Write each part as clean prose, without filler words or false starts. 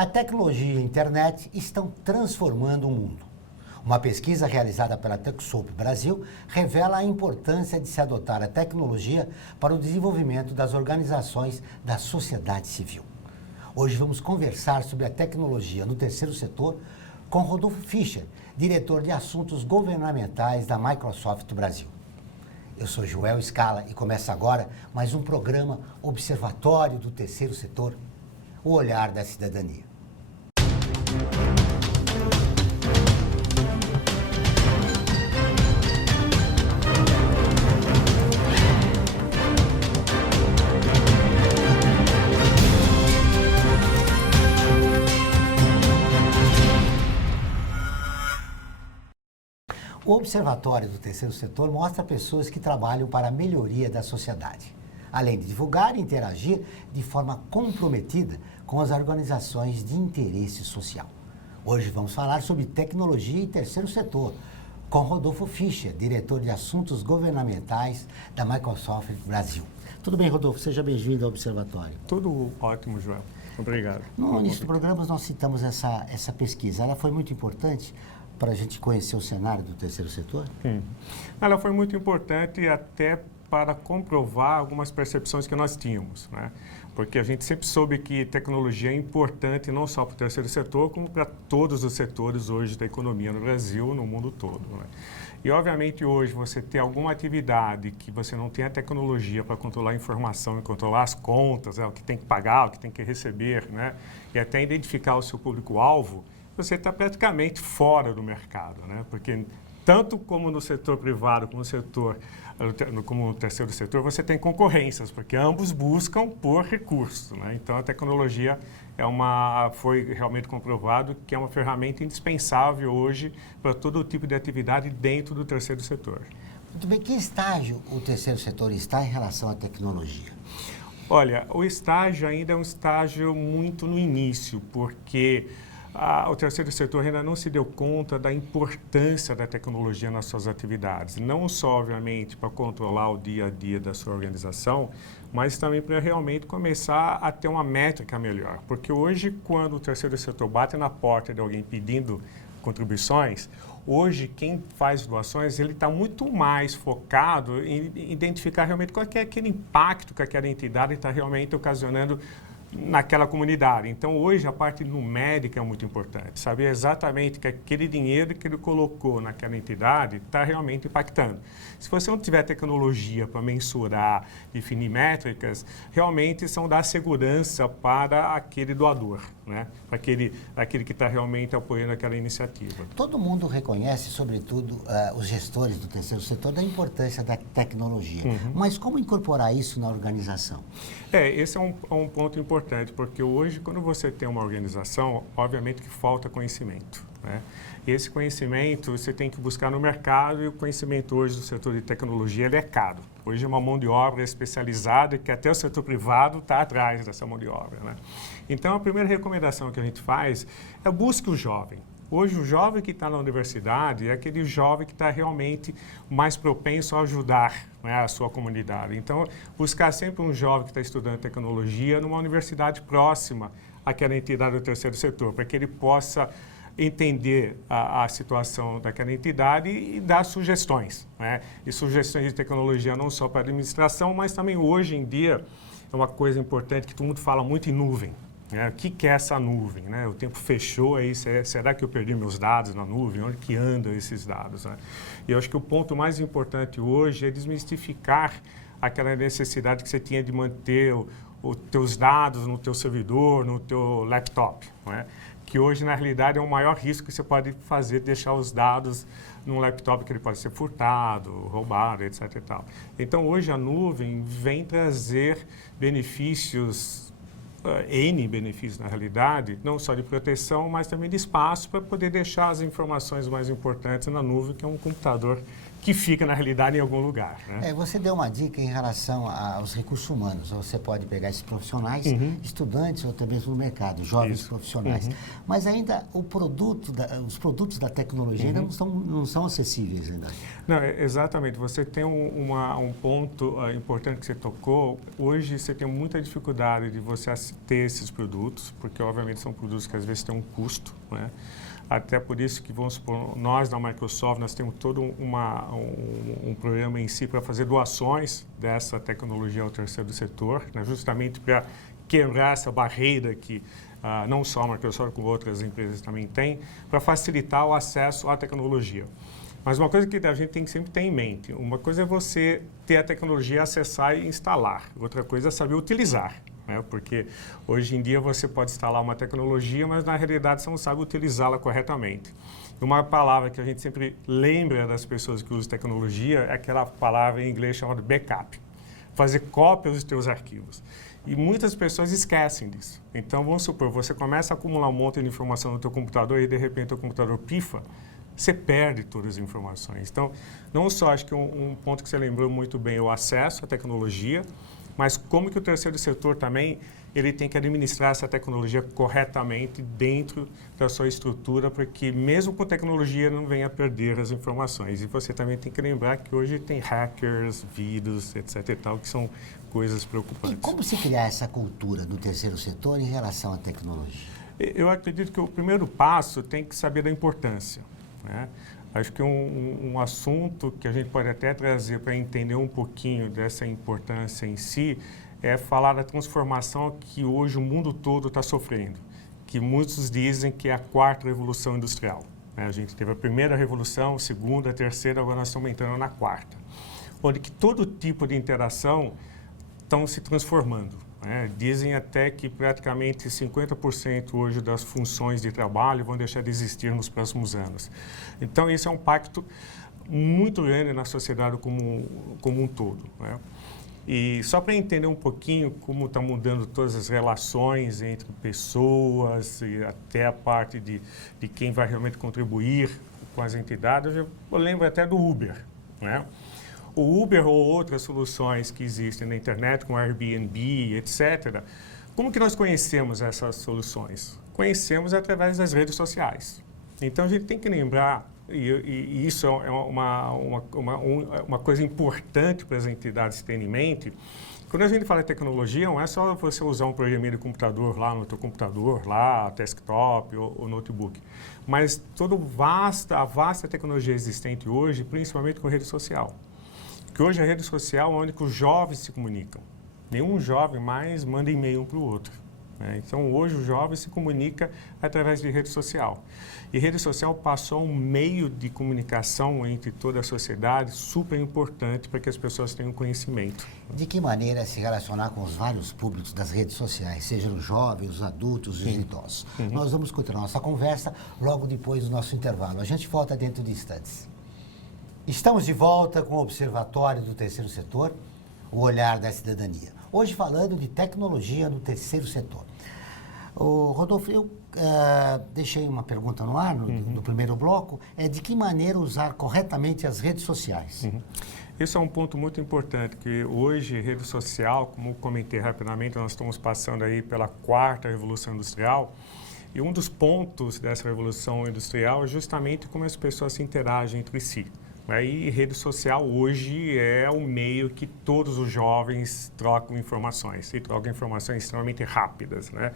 A tecnologia e a internet estão transformando o mundo. Uma pesquisa realizada pela TechSoup Brasil revela a importância de se adotar a tecnologia para o desenvolvimento das organizações da sociedade civil. Hoje vamos conversar sobre a tecnologia no terceiro setor com Rodolfo Fischer, diretor de assuntos governamentais da Microsoft Brasil. Eu sou Joel Scala e começa agora mais um programa Observatório do Terceiro Setor, o olhar da cidadania. O Observatório do Terceiro Setor mostra pessoas que trabalham para a melhoria da sociedade, além de divulgar e interagir de forma comprometida com as organizações de interesse social. Hoje vamos falar sobre tecnologia e terceiro setor, com Rodolfo Fischer, diretor de assuntos governamentais da Microsoft Brasil. Tudo bem, Rodolfo? Seja bem-vindo ao Observatório. Tudo ótimo, Joel. Obrigado. No início do programa nós citamos essa pesquisa. Ela foi muito importante para a gente conhecer o cenário do terceiro setor? Ela foi muito importante até para comprovar algumas percepções que nós tínhamos, né? Porque a gente sempre soube que tecnologia é importante não só para o terceiro setor, como para todos os setores hoje da economia no Brasil, no mundo todo, né? E, obviamente, hoje você ter alguma atividade que você não tem a tecnologia para controlar a informação e controlar as contas, o que tem que pagar, o que tem que receber, né? E até identificar o seu público-alvo, você está praticamente fora do mercado, né? Porque tanto como no setor privado como no terceiro setor, você tem concorrências, porque ambos buscam por recursos, né? Então, a tecnologia foi realmente comprovado que é uma ferramenta indispensável hoje para todo tipo de atividade dentro do terceiro setor. Muito bem, que estágio o terceiro setor está em relação à tecnologia? Olha, o estágio ainda é um estágio muito no início, porque o terceiro setor ainda não se deu conta da importância da tecnologia nas suas atividades. Não só, obviamente, para controlar o dia a dia da sua organização, mas também para realmente começar a ter uma métrica melhor. Porque hoje, quando o terceiro setor bate na porta de alguém pedindo contribuições, hoje quem faz doações, ele está muito mais focado em identificar realmente qual é aquele impacto que aquela entidade está realmente ocasionando naquela comunidade. Então, hoje, a parte numérica é muito importante. Saber exatamente que aquele dinheiro que ele colocou naquela entidade está realmente impactando. Se você não tiver tecnologia para mensurar, definir métricas, realmente são dar segurança para aquele doador, né? Para aquele que está realmente apoiando aquela iniciativa. Todo mundo reconhece, sobretudo os gestores do terceiro setor, da importância da tecnologia. Mas como incorporar isso na organização? Esse é um ponto importante, porque hoje, quando você tem uma organização, obviamente que falta conhecimento, né? E esse conhecimento você tem que buscar no mercado, e o conhecimento hoje do setor de tecnologia ele é caro. Hoje é uma mão de obra especializada que até o setor privado está atrás dessa mão de obra, né? Então, a primeira recomendação que a gente faz é busque o jovem. Hoje, o jovem que está na universidade é aquele jovem que está realmente mais propenso a ajudar, né, a sua comunidade. Então, buscar sempre um jovem que está estudando tecnologia numa universidade próxima àquela entidade do terceiro setor, para que ele possa entender a situação daquela entidade e dar sugestões, né? E sugestões de tecnologia não só para a administração, mas também hoje em dia é uma coisa importante que todo mundo fala muito em nuvem. O que é essa nuvem, né? O tempo fechou aí, será que eu perdi meus dados na nuvem? Onde que andam esses dados, né? E eu acho que o ponto mais importante hoje é desmistificar aquela necessidade que você tinha de manter os teus dados no teu servidor, no teu laptop, né? Que hoje, na realidade, é o maior risco que você pode fazer, deixar os dados num laptop que ele pode ser furtado, roubado, etc. e tal. Então, hoje a nuvem vem trazer benefícios, N benefícios na realidade, não só de proteção, mas também de espaço para poder deixar as informações mais importantes na nuvem, que é um computador que fica, na realidade, em algum lugar. Né? Você deu uma dica em relação aos recursos humanos. Você pode pegar esses profissionais, estudantes ou também no mercado, jovens profissionais. Mas ainda os produtos da tecnologia ainda não são acessíveis ainda. Não, exatamente. Você tem um ponto importante que você tocou. Hoje você tem muita dificuldade de você ter esses produtos, porque obviamente são produtos que às vezes têm um custo, né? Até por isso que, vamos supor, nós da Microsoft, nós temos todo um programa em si para fazer doações dessa tecnologia ao terceiro setor, né, justamente para quebrar essa barreira que não só a Microsoft, como outras empresas também têm, para facilitar o acesso à tecnologia. Mas uma coisa que a gente tem que sempre ter em mente, uma coisa é você ter a tecnologia, acessar e instalar, outra coisa é saber utilizar. Porque hoje em dia você pode instalar uma tecnologia, mas na realidade você não sabe utilizá-la corretamente. Uma palavra que a gente sempre lembra das pessoas que usam tecnologia é aquela palavra em inglês chamada backup. Fazer cópias dos teus arquivos. E muitas pessoas esquecem disso. Então, vamos supor, você começa a acumular um monte de informação no teu computador e de repente o computador pifa, você perde todas as informações. Então, não só acho que um ponto que você lembrou muito bem é o acesso à tecnologia, mas como que o terceiro setor também ele tem que administrar essa tecnologia corretamente dentro da sua estrutura, porque mesmo com tecnologia não venha a perder as informações. E você também tem que lembrar que hoje tem hackers, vírus, etc. e tal, que são coisas preocupantes. E como se criar essa cultura no terceiro setor em relação à tecnologia? Eu acredito que o primeiro passo tem que saber da importância, né? Acho que um assunto que a gente pode até trazer para entender um pouquinho dessa importância em si é falar da transformação que hoje o mundo todo está sofrendo, que muitos dizem que é a quarta revolução industrial. Né? A gente teve a primeira revolução, a segunda, a terceira, agora nós estamos entrando na quarta, onde que todo tipo de interação estão se transformando. Né? Dizem até que praticamente 50% hoje das funções de trabalho vão deixar de existir nos próximos anos. Então, esse é um impacto muito grande na sociedade como um todo. Né? E só para entender um pouquinho como está mudando todas as relações entre pessoas e até a parte de quem vai realmente contribuir com as entidades, eu lembro até do Uber, né? O Uber ou outras soluções que existem na internet, como Airbnb, etc. Como que nós conhecemos essas soluções? Conhecemos através das redes sociais. Então, a gente tem que lembrar, e isso é uma coisa importante para as entidades terem em mente, quando a gente fala de tecnologia, não é só você usar um programinha de computador lá no teu computador, lá, desktop ou notebook, mas a vasta tecnologia existente hoje, principalmente com rede social. Que hoje a rede social é onde que os jovens se comunicam. Nenhum jovem mais manda e-mail um para o outro. Né? Então, hoje o jovem se comunica através de rede social. E rede social passou um meio de comunicação entre toda a sociedade super importante para que as pessoas tenham conhecimento. De que maneira se relacionar com os vários públicos das redes sociais, sejam os jovens, os adultos e os idosos? Nós vamos continuar nossa conversa logo depois do nosso intervalo. A gente volta dentro de instantes. Estamos de volta com o Observatório do Terceiro Setor, o olhar da cidadania. Hoje falando de tecnologia no terceiro setor. Rodolfo, eu deixei uma pergunta no ar, no primeiro bloco, de que maneira usar corretamente as redes sociais? Esse é um ponto muito importante, que hoje rede social, como comentei rapidamente, nós estamos passando aí pela quarta revolução industrial, e um dos pontos dessa revolução industrial é justamente como as pessoas se interagem entre si. E rede social hoje é o meio que todos os jovens trocam informações, e trocam informações extremamente rápidas, né?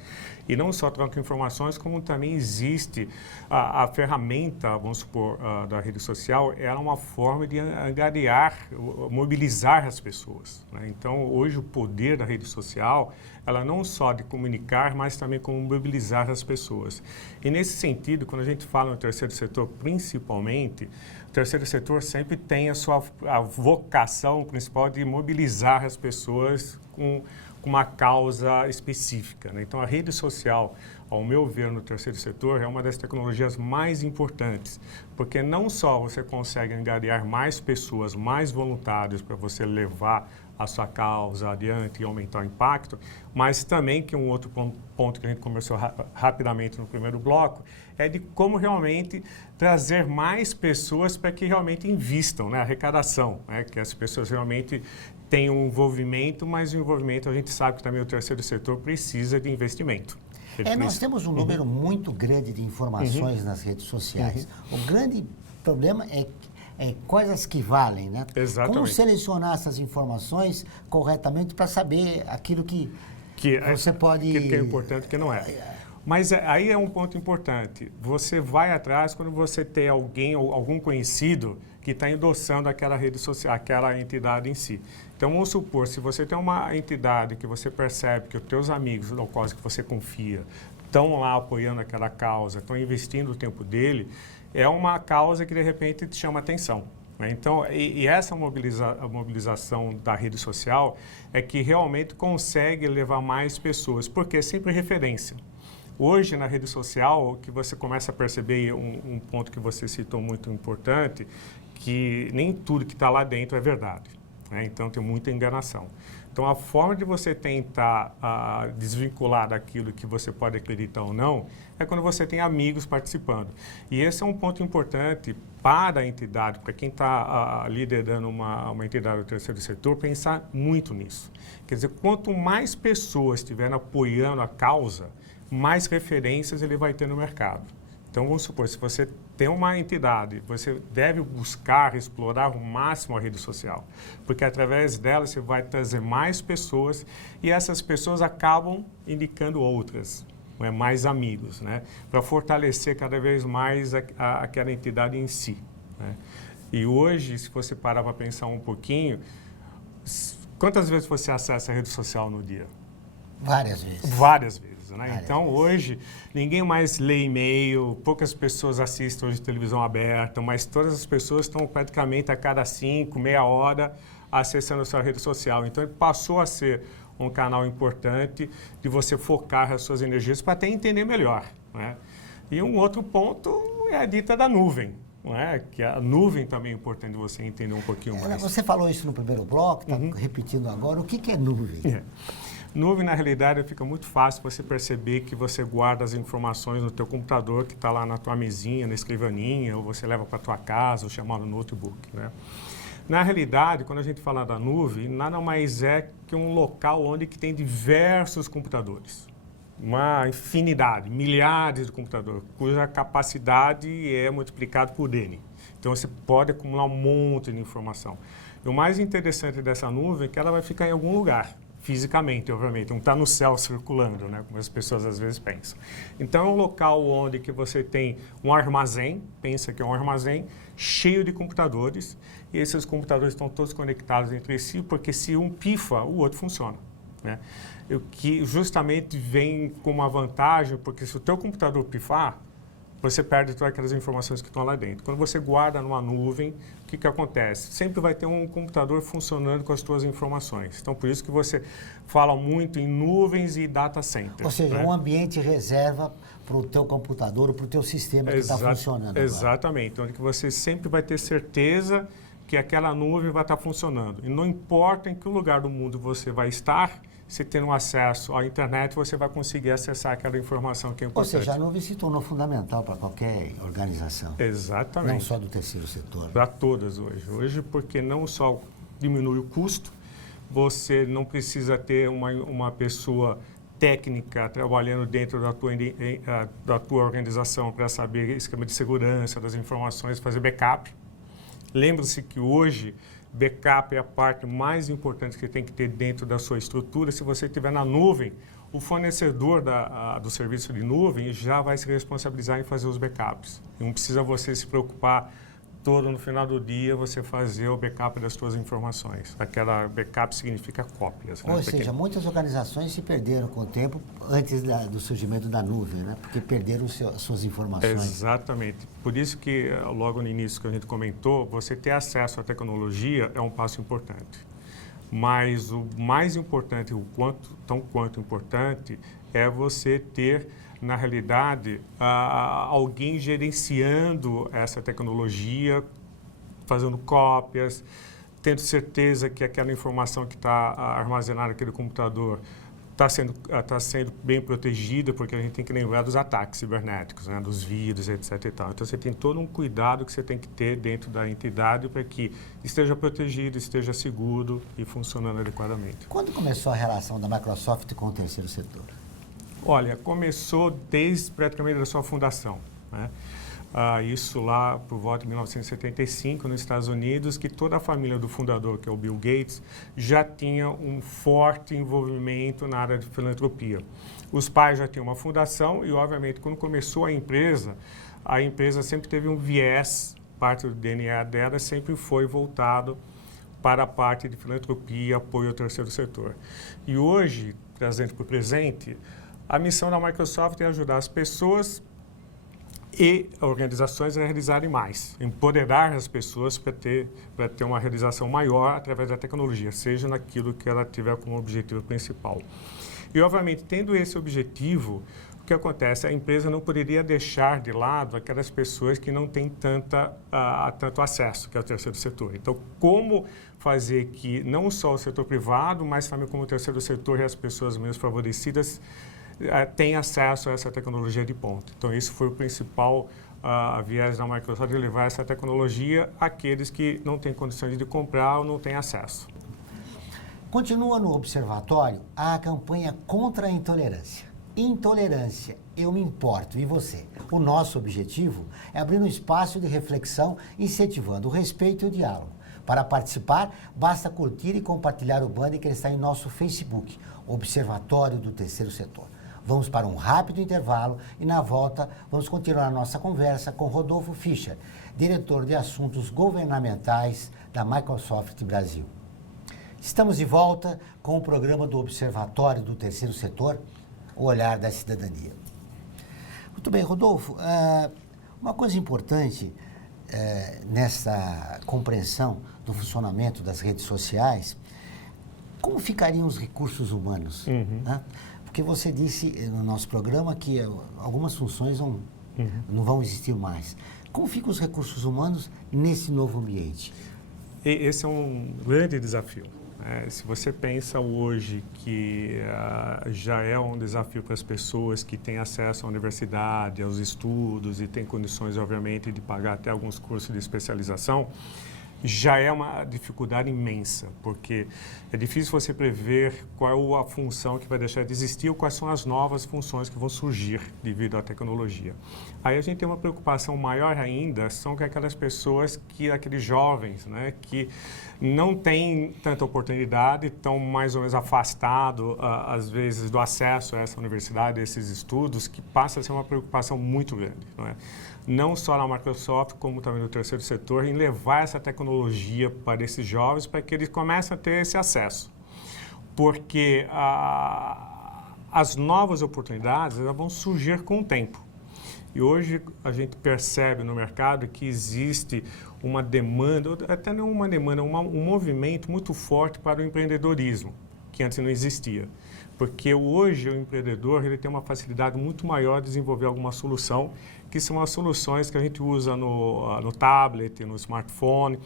E não só trocam informações, como também existe a ferramenta, vamos supor, da rede social, ela é uma forma de angariar, mobilizar as pessoas, né? Então, hoje o poder da rede social, ela não só de comunicar, mas também como mobilizar as pessoas. E nesse sentido, quando a gente fala no terceiro setor, principalmente, o terceiro setor sempre tem a vocação principal de mobilizar as pessoas com uma causa específica, né? Então, a rede social, ao meu ver, no terceiro setor, é uma das tecnologias mais importantes, porque não só você consegue angariar mais pessoas, mais voluntários para você levar a sua causa adiante e aumentar o impacto, mas também que um outro ponto que a gente conversou rapidamente no primeiro bloco é de como realmente trazer mais pessoas para que realmente invistam, né? Arrecadação, né? Que as pessoas realmente tenham um envolvimento, mas o envolvimento a gente sabe que também o terceiro setor precisa de investimento. Nós temos um número muito grande de informações nas redes sociais. O grande problema é quais as que valem, né? Exatamente. Como selecionar essas informações corretamente para saber aquilo que você pode... Que é importante e que não é. Mas aí é um ponto importante. Você vai atrás quando você tem alguém ou algum conhecido que está endossando aquela rede social, aquela entidade em si. Então, vamos supor, se você tem uma entidade que você percebe que os teus amigos, ou quase que você confia, estão lá apoiando aquela causa, estão investindo o tempo dele, é uma causa que, de repente, te chama atenção. Né? Então, essa mobilização da rede social é que realmente consegue levar mais pessoas, porque é sempre referência. Hoje, na rede social, o que você começa a perceber, um ponto que você citou muito importante, que nem tudo que está lá dentro é verdade. Né? Então, tem muita enganação. Então, a forma de você tentar desvincular daquilo que você pode acreditar ou não é quando você tem amigos participando. E esse é um ponto importante para a entidade, para quem está liderando uma entidade do terceiro setor, pensar muito nisso. Quer dizer, quanto mais pessoas estiverem apoiando a causa, mais referências ele vai ter no mercado. Então, vamos supor, se você tem uma entidade, você deve buscar explorar ao máximo a rede social, porque através dela você vai trazer mais pessoas e essas pessoas acabam indicando outras, né, mais amigos, né, para fortalecer cada vez mais aquela entidade em si. Né. E hoje, se você parar para pensar um pouquinho, quantas vezes você acessa a rede social no dia? Várias vezes. Várias vezes. Né? Então, hoje, ninguém mais lê e-mail, poucas pessoas assistem hoje televisão aberta, mas todas as pessoas estão praticamente a cada 5, meia hora acessando a sua rede social. Então, ele passou a ser um canal importante de você focar as suas energias para até entender melhor. Né? E um outro ponto é a dita da nuvem. Não é? Que a nuvem também é importante você entender um pouquinho mais. Você falou isso no primeiro bloco, está repetindo agora. O que é nuvem? Nuvem, na realidade, fica muito fácil você perceber que você guarda as informações no teu computador, que está lá na tua mesinha, na escrivaninha, ou você leva para a tua casa, ou chamado notebook. Né? Na realidade, quando a gente fala da nuvem, nada mais é que um local onde que tem diversos computadores. Uma infinidade, milhares de computadores, cuja capacidade é multiplicada por N. Então, você pode acumular um monte de informação. E o mais interessante dessa nuvem é que ela vai ficar em algum lugar. Fisicamente, obviamente, não está no céu circulando, né, como as pessoas às vezes pensam. Então, é um local onde que você tem um armazém, pensa que é um armazém, cheio de computadores, e esses computadores estão todos conectados entre si, porque se um pifa, o outro funciona. Né? O que justamente vem com uma vantagem, porque se o teu computador pifar, você perde todas aquelas informações que estão lá dentro. Quando você guarda numa nuvem, o que acontece? Sempre vai ter um computador funcionando com as suas informações. Então, por isso que você fala muito em nuvens e data center. Ou seja, um ambiente reserva para o teu computador, para o teu sistema que está funcionando. Exatamente. Onde que você sempre vai ter certeza que aquela nuvem vai estar funcionando. E não importa em que lugar do mundo você vai estar, você tendo acesso à internet, você vai conseguir acessar aquela informação que é importante. Ou seja, a nuvem se tornou fundamental para qualquer organização. Exatamente. Não só do terceiro setor. Para todas hoje. Hoje, porque não só diminui o custo, você não precisa ter uma pessoa técnica trabalhando dentro da tua organização para saber esquema de segurança das informações, fazer backup. Lembre-se que hoje backup é a parte mais importante que tem que ter dentro da sua estrutura. Se você estiver na nuvem, o fornecedor do serviço de nuvem já vai se responsabilizar em fazer os backups. Não precisa você se preocupar todo no final do dia você fazer o backup das suas informações. Aquela backup significa cópias. Ou seja, muitas organizações se perderam com o tempo antes do surgimento da nuvem, né? Porque perderam suas informações. Exatamente. Por isso que logo no início que a gente comentou, você ter acesso à tecnologia é um passo importante. Mas o mais importante, tão quanto importante, é você ter, na realidade, alguém gerenciando essa tecnologia, fazendo cópias, tendo certeza que aquela informação que está armazenada naquele computador está sendo bem protegida, porque a gente tem que lembrar dos ataques cibernéticos, né, dos vírus, etc. E tal. Então, você tem todo um cuidado que você tem que ter dentro da entidade para que esteja protegido, esteja seguro e funcionando adequadamente. Quando começou a relação da Microsoft com o terceiro setor? Olha, começou desde praticamente da sua fundação, né? Isso lá por volta de 1975, nos Estados Unidos, que toda a família do fundador, que é o Bill Gates, já tinha um forte envolvimento na área de filantropia. Os pais já tinham uma fundação e, obviamente, quando começou a empresa sempre teve um viés, parte do DNA dela sempre foi voltado para a parte de filantropia, apoio ao terceiro setor. E hoje, trazendo para o presente, a missão da Microsoft é ajudar as pessoas e organizações a realizarem mais, empoderar as pessoas para ter uma realização maior através da tecnologia, seja naquilo que ela tiver como objetivo principal. E, obviamente, tendo esse objetivo, o que acontece? A empresa não poderia deixar de lado aquelas pessoas que não têm tanto acesso, que é o terceiro setor. Então, como fazer que não só o setor privado, mas também como o terceiro setor e as pessoas menos favorecidas tem acesso a essa tecnologia de ponta. Então, isso foi o principal viés da Microsoft, de levar essa tecnologia àqueles que não têm condições de comprar ou não têm acesso. Continua no Observatório a campanha contra a intolerância. Intolerância, eu me importo, e você? O nosso objetivo é abrir um espaço de reflexão, incentivando o respeito e o diálogo. Para participar, basta curtir e compartilhar o banner que está em nosso Facebook, Observatório do Terceiro Setor. Vamos para um rápido intervalo e, na volta, vamos continuar a nossa conversa com Rodolfo Fischer, diretor de Assuntos Governamentais da Microsoft Brasil. Estamos de volta com o programa do Observatório do Terceiro Setor, o olhar da cidadania. Muito bem, Rodolfo, uma coisa importante nessa compreensão do funcionamento das redes sociais, como ficariam os recursos humanos? Né? Porque você disse no nosso programa que algumas funções não vão existir mais. Como ficam os recursos humanos nesse novo ambiente? Esse é um grande desafio. Se você pensa hoje que já é um desafio para as pessoas que têm acesso à universidade, aos estudos e têm condições, obviamente, de pagar até alguns cursos de especialização, já é uma dificuldade imensa, porque é difícil você prever qual a função que vai deixar de existir ou quais são as novas funções que vão surgir devido à tecnologia. Aí a gente tem uma preocupação maior ainda, são com aquelas pessoas, aqueles jovens, né, que não têm tanta oportunidade, estão mais ou menos afastados, às vezes, do acesso a essa universidade, a esses estudos, que passa a ser uma preocupação muito grande, não é? Não só na Microsoft, como também no terceiro setor, em levar essa tecnologia para esses jovens, para que eles comecem a ter esse acesso. Porque as novas oportunidades elas vão surgir com o tempo. E hoje a gente percebe no mercado que existe uma demanda, até não uma demanda, um movimento muito forte para o empreendedorismo, que antes não existia. Porque hoje o empreendedor ele tem uma facilidade muito maior de desenvolver alguma solução, que são as soluções que a gente usa no tablet, no smartphone,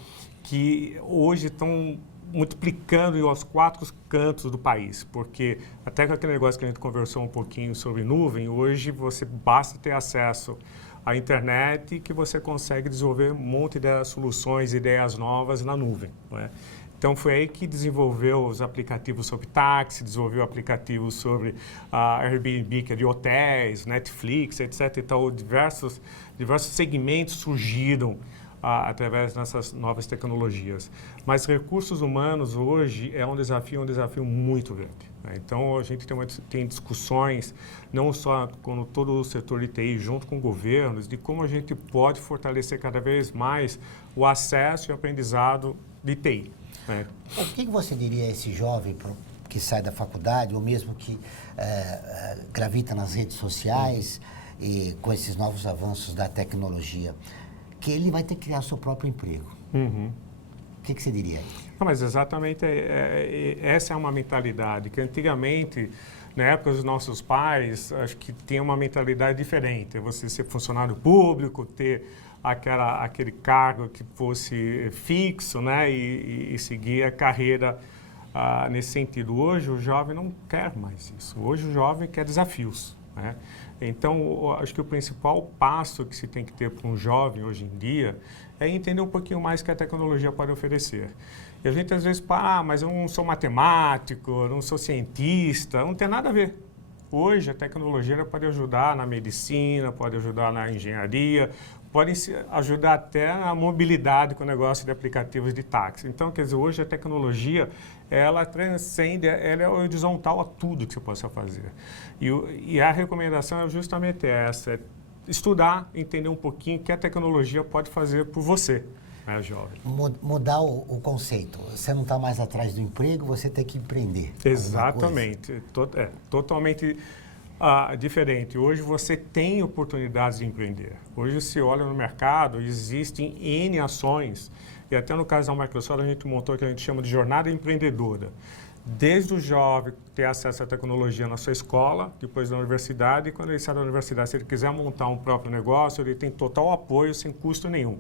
que hoje estão multiplicando aos 4 cantos do país, porque até com aquele negócio que a gente conversou um pouquinho sobre nuvem, hoje você basta ter acesso à internet que você consegue desenvolver um monte de soluções, ideias novas na nuvem, não é? Então, foi aí que desenvolveu os aplicativos sobre táxi, desenvolveu aplicativos sobre Airbnb, que é de hotéis, Netflix, etc. Então, diversos segmentos surgiram através dessas novas tecnologias. Mas recursos humanos hoje é um desafio muito grande, né? Então, a gente tem discussões, não só com todo o setor de TI, junto com governos, de como a gente pode fortalecer cada vez mais o acesso e o aprendizado de TI. O que você diria a esse jovem que sai da faculdade, ou mesmo que gravita nas redes sociais e com esses novos avanços da tecnologia, que ele vai ter que criar seu próprio emprego? O que você diria aí? Não, mas exatamente essa é uma mentalidade que antigamente na época dos nossos pais, acho que tinha uma mentalidade diferente. Você ser funcionário público, ter aquele cargo que fosse fixo, né? E seguir a carreira nesse sentido. Hoje o jovem não quer mais isso. Hoje o jovem quer desafios, né? Então, acho que o principal passo que se tem que ter para um jovem hoje em dia é entender um pouquinho mais o que a tecnologia pode oferecer. E a gente às vezes fala, mas eu não sou matemático, eu não sou cientista, não tem nada a ver. Hoje a tecnologia pode ajudar na medicina, pode ajudar na engenharia, pode ajudar até na mobilidade com o negócio de aplicativos de táxi. Então, quer dizer, hoje a tecnologia, ela transcende, ela é horizontal a tudo que você possa fazer. E a recomendação é justamente essa, é estudar, entender um pouquinho o que a tecnologia pode fazer por você, né, jovem. Mudar o conceito. Você não está mais atrás do emprego, você tem que empreender. Exatamente. Totalmente diferente. Hoje você tem oportunidades de empreender. Hoje se olha no mercado, existem N ações, e até no caso da Microsoft a gente montou o que a gente chama de jornada empreendedora. Desde o jovem ter acesso à tecnologia na sua escola, depois da universidade, e quando ele sai da universidade, se ele quiser montar um próprio negócio, ele tem total apoio sem custo nenhum.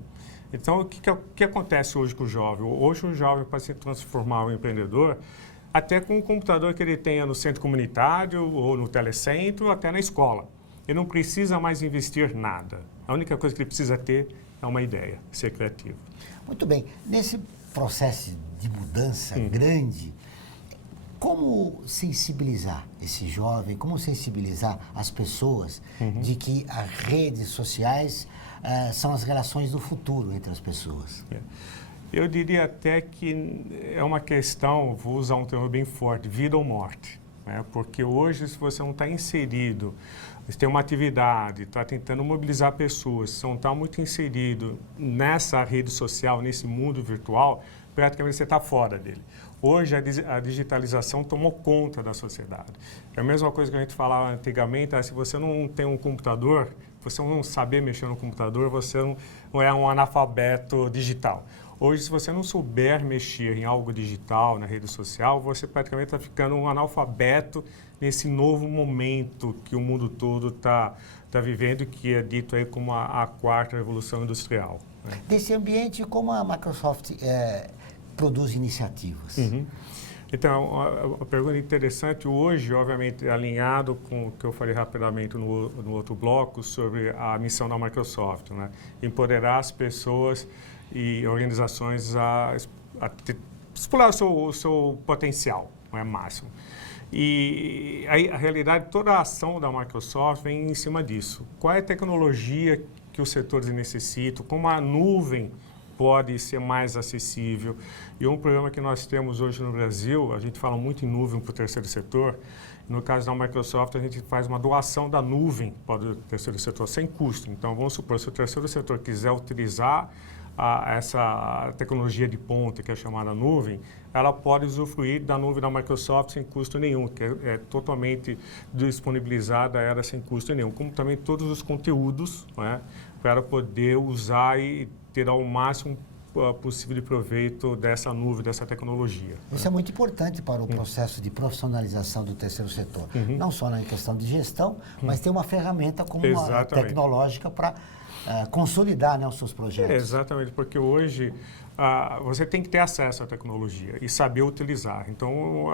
Então, o que acontece hoje com o jovem? Hoje o jovem, para se transformar em empreendedor, até com o computador que ele tenha no centro comunitário ou no telecentro, até na escola. Ele não precisa mais investir nada. A única coisa que ele precisa ter é uma ideia, ser criativo. Muito bem. Nesse processo de mudança grande, como sensibilizar esse jovem, como sensibilizar as pessoas de que as redes sociais são as relações do futuro entre as pessoas? Eu diria até que é uma questão, vou usar um termo bem forte, vida ou morte, né? Porque hoje, se você não está inserido, você tem uma atividade, está tentando mobilizar pessoas, se não está muito inserido nessa rede social, nesse mundo virtual, praticamente você está fora dele. Hoje a digitalização tomou conta da sociedade. É a mesma coisa que a gente falava antigamente, se você não tem um computador, você não saber mexer no computador, você não é um analfabeto digital. Hoje, se você não souber mexer em algo digital, na rede social, você praticamente está ficando um analfabeto nesse novo momento que o mundo todo está vivendo, que é dito aí como a quarta revolução industrial, né? Desse ambiente, como a Microsoft produz iniciativas? Então, uma pergunta interessante hoje, obviamente, alinhado com o que eu falei rapidamente no outro bloco sobre a missão da Microsoft, né? Empoderar as pessoas e organizações a explorar o seu potencial, não é, máximo. E aí, a realidade, toda a ação da Microsoft vem em cima disso. Qual é a tecnologia que os setores necessitam, como a nuvem pode ser mais acessível. E um problema que nós temos hoje no Brasil, a gente fala muito em nuvem para o terceiro setor. No caso da Microsoft, a gente faz uma doação da nuvem para o terceiro setor sem custo. Então, vamos supor, se o terceiro setor quiser utilizar essa tecnologia de ponta, que é chamada nuvem, ela pode usufruir da nuvem da Microsoft sem custo nenhum, que é totalmente disponibilizada, era sem custo nenhum, como também todos os conteúdos, né, para poder usar e ter ao máximo possível de proveito dessa nuvem, dessa tecnologia. Isso é muito importante para o processo de profissionalização do terceiro setor. Não só na questão de gestão, mas ter uma ferramenta como uma tecnológica para consolidar, né, os seus projetos. Exatamente, porque hoje você tem que ter acesso à tecnologia e saber utilizar. Então,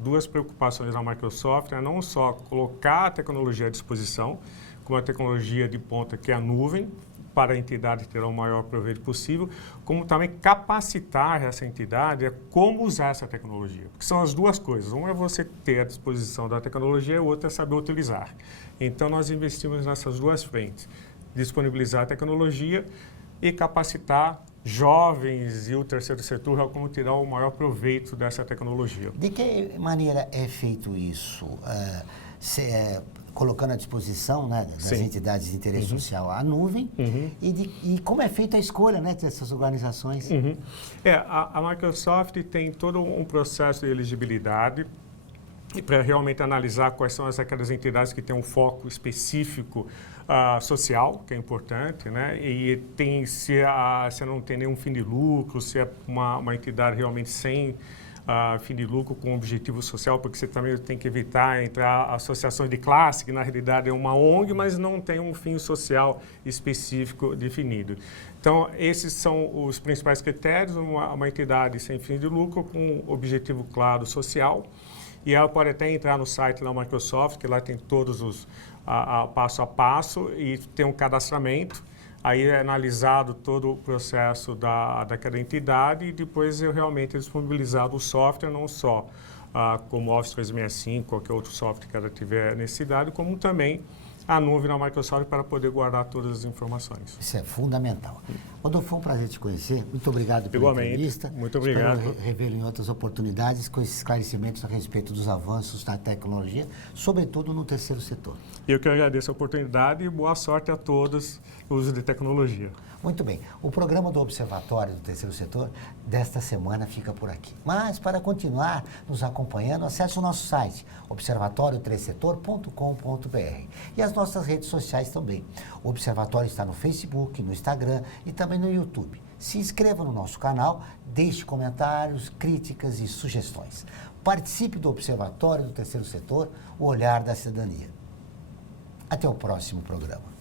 duas preocupações da Microsoft é não só colocar a tecnologia à disposição, como a tecnologia de ponta, que é a nuvem, para a entidade ter o maior proveito possível, como também capacitar essa entidade a como usar essa tecnologia. Porque são as duas coisas. Uma é você ter à disposição da tecnologia e a outra é saber utilizar. Então, nós investimos nessas duas frentes. Disponibilizar a tecnologia e capacitar jovens e o terceiro setor a como tirar o maior proveito dessa tecnologia. De que maneira é feito isso? Colocando à disposição, né, das entidades de interesse social a nuvem e como é feita a escolha, né, dessas organizações? A Microsoft tem todo um processo de elegibilidade para realmente analisar quais são aquelas entidades que têm um foco específico social, que é importante, né? E se não tem nenhum fim de lucro, se é uma entidade realmente sem fim de lucro com objetivo social, porque você também tem que evitar entrar associações de classe, que na realidade é uma ONG, mas não tem um fim social específico definido. Então, esses são os principais critérios, uma entidade sem fim de lucro com objetivo claro social, e ela pode até entrar no site da Microsoft, que lá tem todos os passo a passo, e tem um cadastramento. Aí é analisado todo o processo daquela entidade e depois é realmente disponibilizado o software, não só como Office 365, qualquer outro software que ela tiver necessidade, como também a nuvem da Microsoft para poder guardar todas as informações. Isso é fundamental. Rodolfo, foi um prazer te conhecer. Muito obrigado pela entrevista. Muito obrigado. Espero revê-lo em outras oportunidades com esses esclarecimentos a respeito dos avanços da tecnologia, sobretudo no terceiro setor. Eu que agradeço a oportunidade e boa sorte a todos no uso de tecnologia. Muito bem. O programa do Observatório do Terceiro Setor desta semana fica por aqui. Mas, para continuar nos acompanhando, acesse o nosso site, observatorioterceirsetor.com.br, e as nossas redes sociais também. O Observatório está no Facebook, no Instagram e também no YouTube. Se inscreva no nosso canal, deixe comentários, críticas e sugestões. Participe do Observatório do Terceiro Setor, o olhar da cidadania. Até o próximo programa.